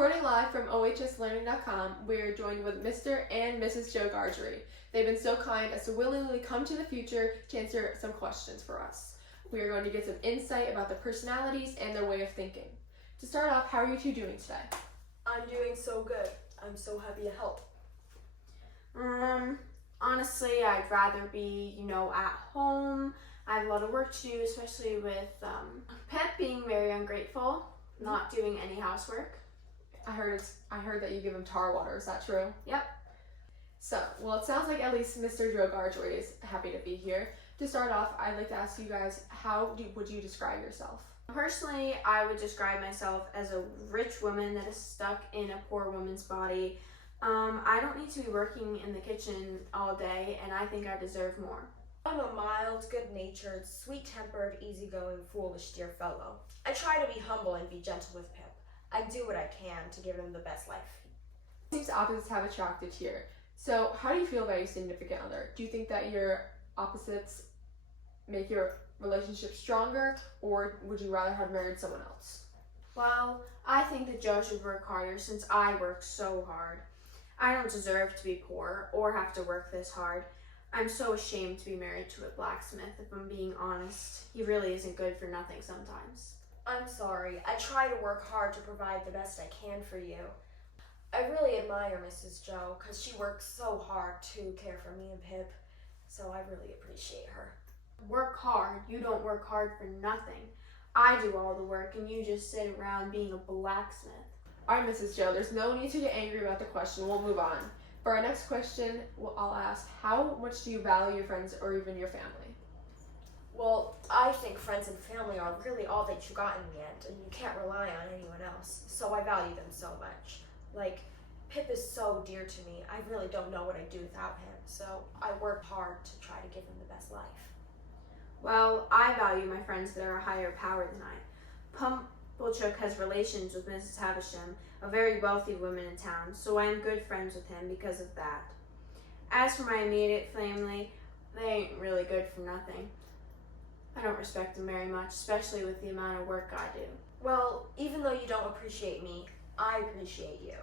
Recording live from ohslearning.com, we're joined with Mr. and Mrs. Joe Gargery. They've been so kind as to willingly come to the future to answer some questions for us. We are going to get some insight about their personalities and their way of thinking. To start off, how are you two doing today? I'm doing so good. I'm so happy to help. Honestly, I'd rather be, at home. I have a lot of work to do, especially with Pip being very ungrateful, not doing any housework. I heard that you give him tar water. Is that true? Yep. So, well, it sounds like at least Mr. Joe Gargery is happy to be here. To start off, I'd like to ask you guys, would you describe yourself? Personally, I would describe myself as a rich woman that is stuck in a poor woman's body. I don't need to be working in the kitchen all day, and I think I deserve more. I'm a mild, good-natured, sweet-tempered, easygoing, foolish dear fellow. I try to be humble and be gentle with Pip. I do what I can to give him the best life. It seems opposites have attracted here. So, how do you feel about your significant other? Do you think that your opposites make your relationship stronger, or would you rather have married someone else? Well, I think that Joe should work harder since I work so hard. I don't deserve to be poor or have to work this hard. I'm so ashamed to be married to a blacksmith, if I'm being honest. He really isn't good for nothing sometimes. I'm sorry. I try to work hard to provide the best I can for you. I really admire Mrs. Joe because she works so hard to care for me and Pip, so I really appreciate her. Work hard? You don't work hard for nothing. I do all the work and you just sit around being a blacksmith. Alright, Mrs. Joe, there's no need to get angry about the question. We'll move on. For our next question, I'll ask, how much do you value your friends or even your family? Well, I think friends and family are really all that you got in the end, and you can't rely on anyone else, so I value them so much. Like, Pip is so dear to me, I really don't know what I'd do without him, so I work hard to try to give him the best life. Well, I value my friends that are a higher power than I. Pumblechook has relations with Mrs. Havisham, a very wealthy woman in town, so I am good friends with him because of that. As for my immediate family, they ain't really good for nothing. I don't respect them very much, especially with the amount of work I do. Well, even though you don't appreciate me, I appreciate you.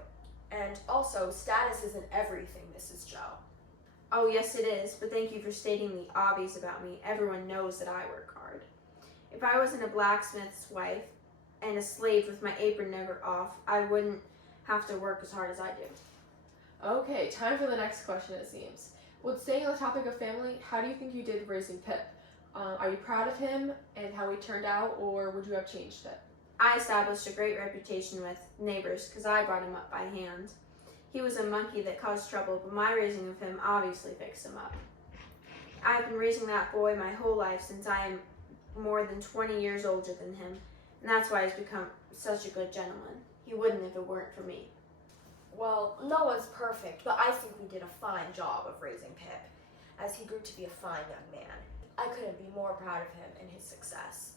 And also, status isn't everything, Mrs. Joe. Oh, yes it is, but thank you for stating the obvious about me. Everyone knows that I work hard. If I wasn't a blacksmith's wife and a slave with my apron never off, I wouldn't have to work as hard as I do. Okay, time for the next question, it seems. Well, staying on the topic of family, how do you think you did raising Pip? Are you proud of him and how he turned out, or would you have changed it? I established a great reputation with neighbors because I brought him up by hand. He was a monkey that caused trouble, but my raising of him obviously fixed him up. I've been raising that boy my whole life since I am more than 20 years older than him, and that's why he's become such a good gentleman. He wouldn't if it weren't for me. Well, no one's perfect, but I think we did a fine job of raising Pip, as he grew to be a fine young man. I couldn't be more proud of him and his success.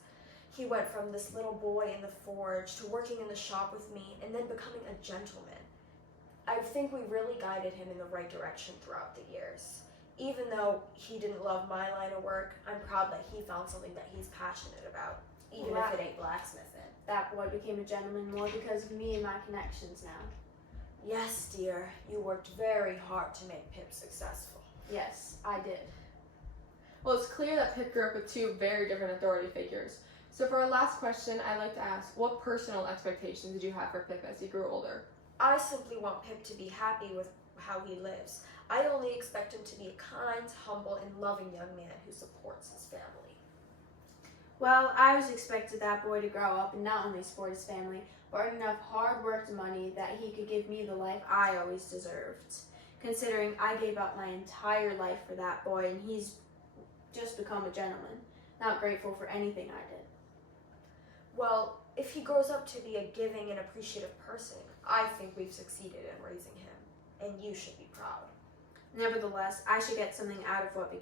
He went from this little boy in the forge to working in the shop with me and then becoming a gentleman. I think we really guided him in the right direction throughout the years. Even though he didn't love my line of work, I'm proud that he found something that he's passionate about, even if it ain't blacksmithing. That boy became a gentleman more because of me and my connections now. Yes, dear, you worked very hard to make Pip successful. Yes, I did. Well, it's clear that Pip grew up with two very different authority figures. So for our last question, I'd like to ask, what personal expectations did you have for Pip as he grew older? I simply want Pip to be happy with how he lives. I only expect him to be a kind, humble, and loving young man who supports his family. Well, I always expected that boy to grow up and not only support his family, but earn enough hard-worked money that he could give me the life I always deserved. Considering I gave up my entire life for that boy and he's just become a gentleman, not grateful for anything I did. Well, if he grows up to be a giving and appreciative person, I think we've succeeded in raising him, and you should be proud. Nevertheless, I should get something out of what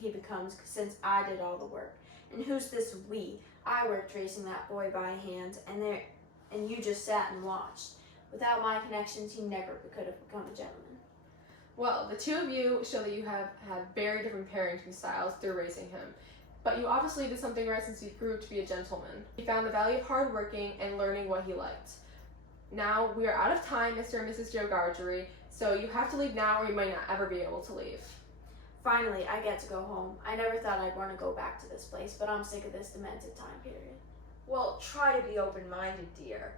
he becomes since I did all the work. And who's this we? I worked raising that boy by hand, and you just sat and watched. Without my connections, he never could have become a gentleman. Well, the two of you show that you have had very different parenting styles through raising him. But you obviously did something right since he grew to be a gentleman. He found the value of hard working and learning what he liked. now we are out of time, Mr. and Mrs. Joe Gargery, so you have to leave now or you might not ever be able to leave. Finally, I get to go home. I never thought I'd want to go back to this place, but I'm sick of this demented time period. Well, try to be open-minded, dear.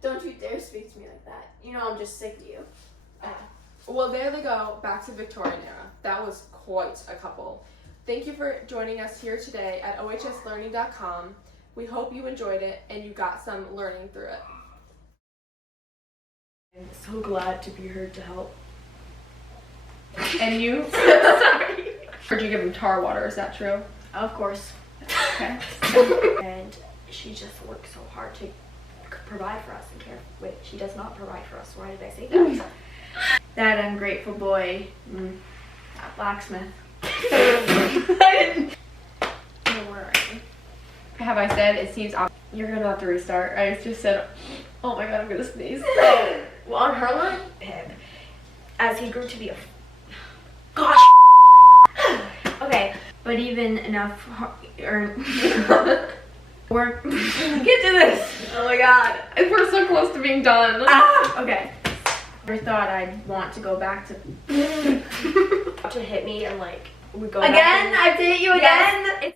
Don't you dare speak to me like that. You know I'm just sick of you. Well, there they go, back to Victorian era. That was quite a couple. Thank you for joining us here today at ohslearning.com. We hope you enjoyed it and you got some learning through it. I'm so glad to be here to help. And you? Sorry. Heard you give him tar water, is that true? Of course. Okay. And she just works so hard to provide for us and care. Wait, she does not provide for us. Why did I say that? That ungrateful boy. That blacksmith. Where are you? Have I said it seems you're gonna have to restart? I just said, oh my god, I'm gonna sneeze. Well, on her line, Pip, as he grew to be a gosh. Okay, but even enough work. Get to this. Oh my god, we're so close to being done. Okay. Never thought I'd want to go back to To hit me and like we go again. back I have to hit you Yes. again.